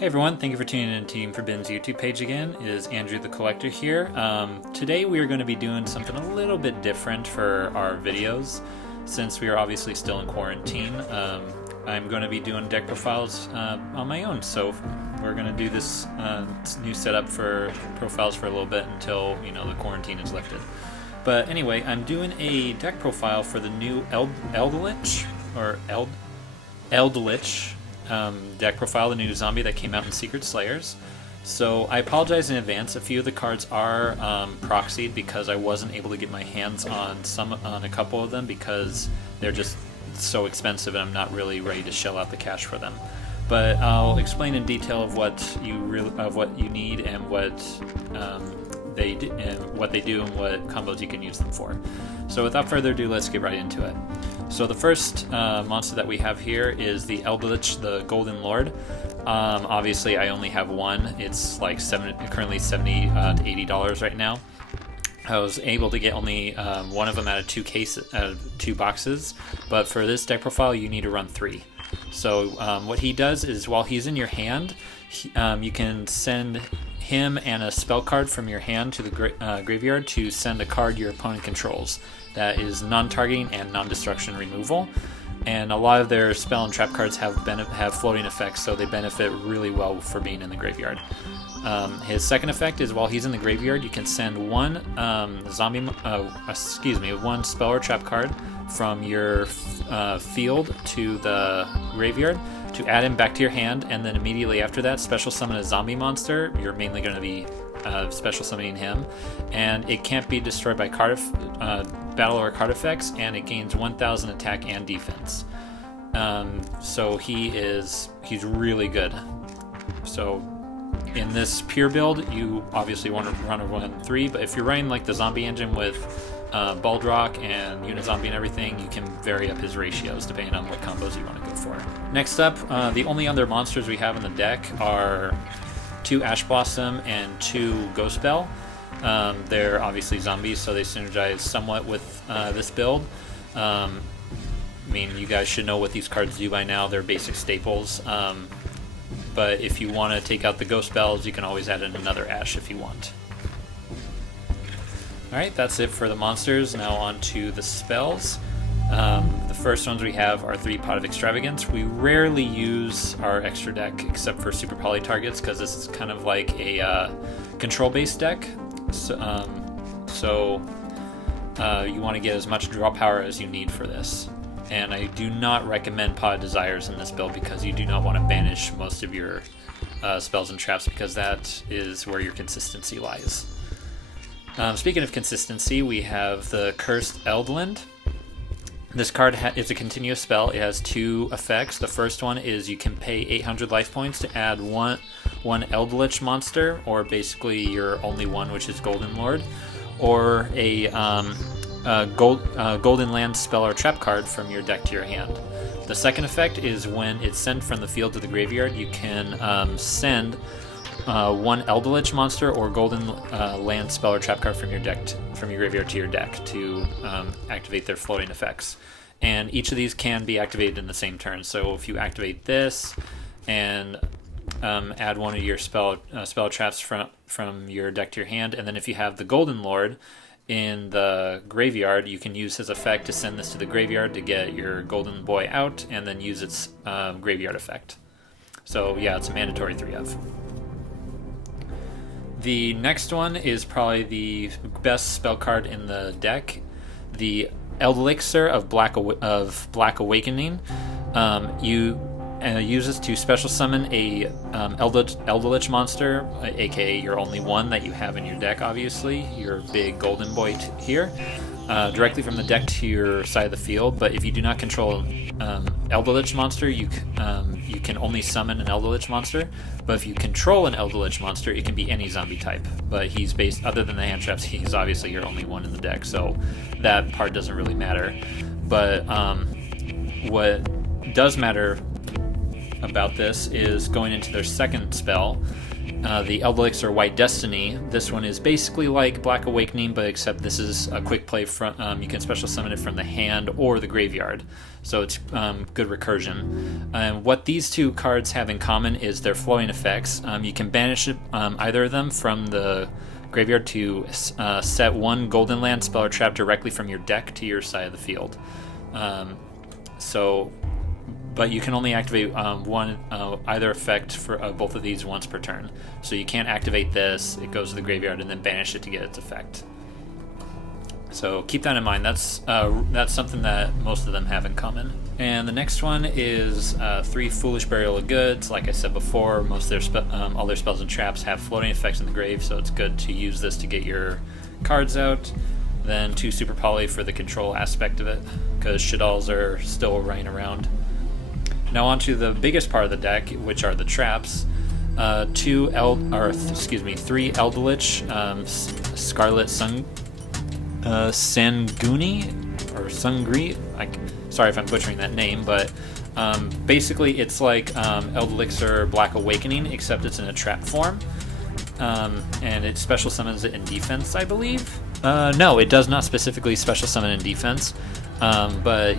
Hey everyone, thank you for tuning in to Team Forbidden's YouTube page again. It is Andrew the Collector here. Today we are going to be doing something a little bit different for our videos. Since we are obviously still in quarantine, I'm going to be doing deck profiles on my own. So we're going to do this new setup for profiles for a little bit until, the quarantine is lifted. But anyway, I'm doing a deck profile for the new Eldritch deck profile, the new zombie that came out in Secret Slayers. So I apologize in advance. A few of the cards are proxied because I wasn't able to get my hands on a couple of them because they're just so expensive and I'm not really ready to shell out the cash for them. But I'll explain in detail of what you need and what they do and what combos you can use them for. So without further ado, let's get right into it. So the first monster that we have here is the Eldritch, the Golden Lord. Obviously, I only have one. It's like currently $70 to $80 right now. I was able to get only one of them out of two boxes, but for this deck profile, you need to run 3. So what he does is, while he's in your hand, you can send him and a spell card from your hand to the graveyard to send a card your opponent controls. That is non-targeting and non-destruction removal, and a lot of their spell and trap cards have floating effects, so they benefit really well for being in the graveyard. His second effect is, while he's in the graveyard, you can send one one spell or trap card from your field to the graveyard to add him back to your hand, and then immediately after that, special summon a zombie monster. You're mainly going to be special summoning him, and it can't be destroyed by battle or card effects, and it gains 1,000 attack and defense. So he's really good. So in this pure build, you obviously want to run a 1-3, but if you're running like the zombie engine with Baldrock and Unizombie and everything, you can vary up his ratios depending on what combos you want to go for. Next up, the only other monsters we have in the deck are 2 Ash Blossom and 2 Ghost Bell. They're obviously zombies, so they synergize somewhat with this build. I mean, you guys should know what these cards do by now. They're basic staples. But if you want to take out the Ghost Bells, you can always add in another Ash if you want. Alright, that's it for the monsters. Now on to the spells. The first ones we have are 3 Pot of Extravagance. We rarely use our extra deck except for Super Poly targets because this is kind of like a control-based deck. So you want to get as much draw power as you need for this. And I do not recommend Pot of Desires in this build because you do not want to banish most of your spells and traps, because that is where your consistency lies. Speaking of consistency, we have the Cursed Eldland. This card is a continuous spell. It has 2 effects. The first one is you can pay 800 life points to add one Eldritch monster, or basically your only one, which is Golden Lord, or a Golden Land spell or trap card from your deck to your hand. The second effect is, when it's sent from the field to the graveyard, you can send one Eldritch monster or Golden Land spell or trap card from your graveyard to your deck to activate their floating effects. And each of these can be activated in the same turn. So if you activate this and add one of your spell traps from your deck to your hand, and then if you have the Golden Lord in the graveyard, you can use his effect to send this to the graveyard to get your Golden Boy out, and then use its graveyard effect. So yeah, it's a mandatory 3 of. The next one is probably the best spell card in the deck, the Elixir of Black Awakening. You use this to special summon a Eldritch monster, aka your only one that you have in your deck, obviously, your big Golden Boy here, directly from the deck to your side of the field. But if you do not control Eldritch monster, you can only summon an Eldritch monster. But if you control an Eldritch monster, it can be any zombie type. But he's based, other than the hand traps, he's obviously your only one in the deck, so that part doesn't really matter. But what does matter about this is going into their second spell. the Eldelix White Destiny. This one is basically like Black Awakening, but except this is a quick play from you can special summon it from the hand or the graveyard, so it's good recursion. And what these two cards have in common is their flowing effects. You can banish either of them from the graveyard to set one Golden Land spell or trap directly from your deck to your side of the field. But you can only activate either effect for both of these once per turn. So you can't activate this, it goes to the graveyard, and then banish it to get its effect. So keep that in mind. That's something that most of them have in common. And the next one is 3 Foolish Burial of Goods. Like I said before, most of their all their spells and traps have floating effects in the grave, so it's good to use this to get your cards out. Then 2 Super Poly for the control aspect of it, because Shaddolls are still running around. Now on to the biggest part of the deck, which are the traps. 3 Eldelich, Scarlet Sanguni or Sungri. Sorry if I'm butchering that name, but basically it's like Eldelixir Black Awakening, except it's in a trap form, and it special summons it in defense, I believe. No, it does not specifically special summon in defense. But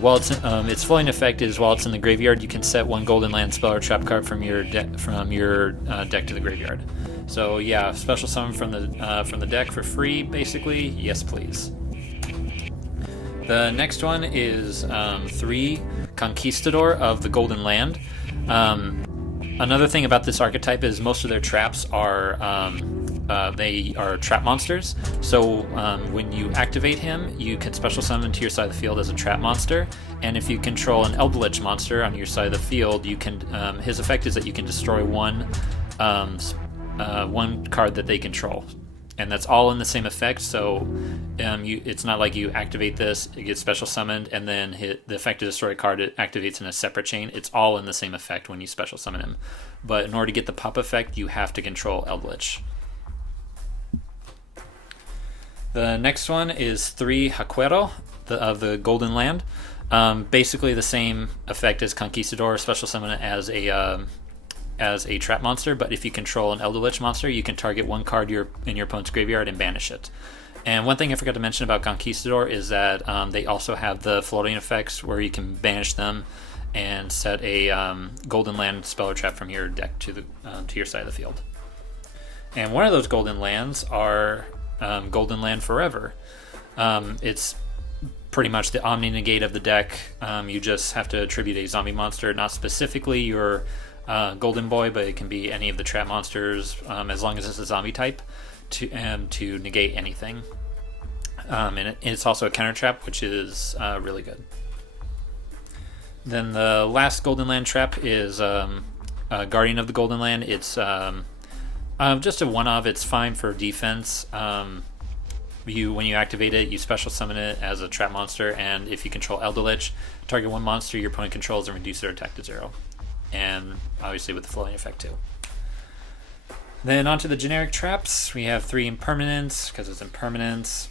while its flowing effect is while it's in the graveyard, you can set 1 Golden Land spell or trap card from your deck to the graveyard. So yeah, special summon from the deck for free, basically. Yes, please. The next one is 3 Conquistador of the Golden Land. Another thing about this archetype is most of their traps are they are trap monsters. So when you activate him, you can special summon to your side of the field as a trap monster. And if you control an Eldelich monster on your side of the field, you can his effect is that you can destroy one card that they control, and that's all in the same effect. So it's not like you activate this, it gets special summoned, and then the effect to destroy a card, it activates in a separate chain. It's all in the same effect when you special summon him. But in order to get the pop effect, you have to control Eldelich. The next one is 3 Haquero of the Golden Land. Basically the same effect as Conquistador, special summon it as a trap monster, but if you control an Eldelich monster, you can target 1 card in your opponent's graveyard and banish it. And one thing I forgot to mention about Conquistador is that they also have the floating effects where you can banish them and set a Golden Land spell or trap from your deck to your side of the field. And one of those Golden Lands are Golden Land Forever. It's pretty much the Omni Negate of the deck. You just have to attribute a zombie monster, not specifically your Golden Boy, but it can be any of the trap monsters, as long as it's a zombie type, to negate anything. And it's also a counter trap, which is really good. Then the last Golden Land trap is Guardian of the Golden Land. It's just a one-of. It's fine for defense. When you activate it, you special summon it as a trap monster, and if you control Eldelich, target 1 monster your opponent controls and reduce their attack to 0. And obviously with the floating effect too. Then onto the generic traps, we have 3 Impermanence, because it's Impermanence,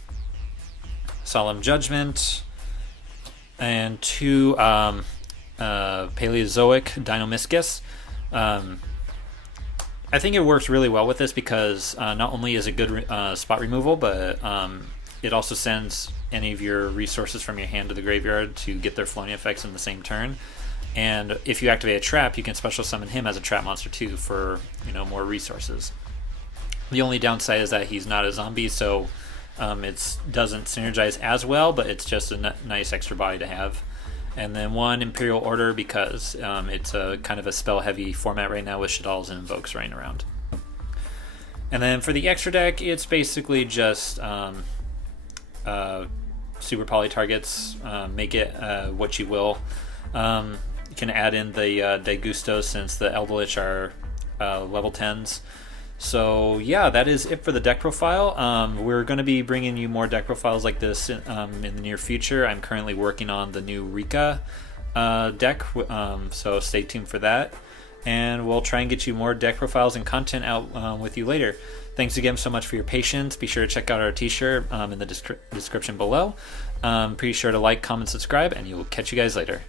Solemn Judgment, and 2 Paleozoic Dinomischus. I think it works really well with this because not only is it good spot removal, but it also sends any of your resources from your hand to the graveyard to get their floating effects in the same turn. And if you activate a trap, you can special summon him as a trap monster too for more resources. The only downside is that he's not a zombie, so it doesn't synergize as well, but it's just a nice extra body to have. And then 1 Imperial Order because it's a kind of a spell-heavy format right now with Shaddolls and Invokes running around. And then for the extra deck, it's basically just Super Poly targets. Make it what you will. You can add in the De Gusto since the Eldelich are level 10s. So yeah, that is it for the deck profile. We're going to be bringing you more deck profiles like this in the near future. I'm currently working on the new Rika deck, so stay tuned for that. And we'll try and get you more deck profiles and content out with you later. Thanks again so much for your patience. Be sure to check out our t-shirt in the description below. Be sure to like, comment, subscribe, and we'll catch you guys later.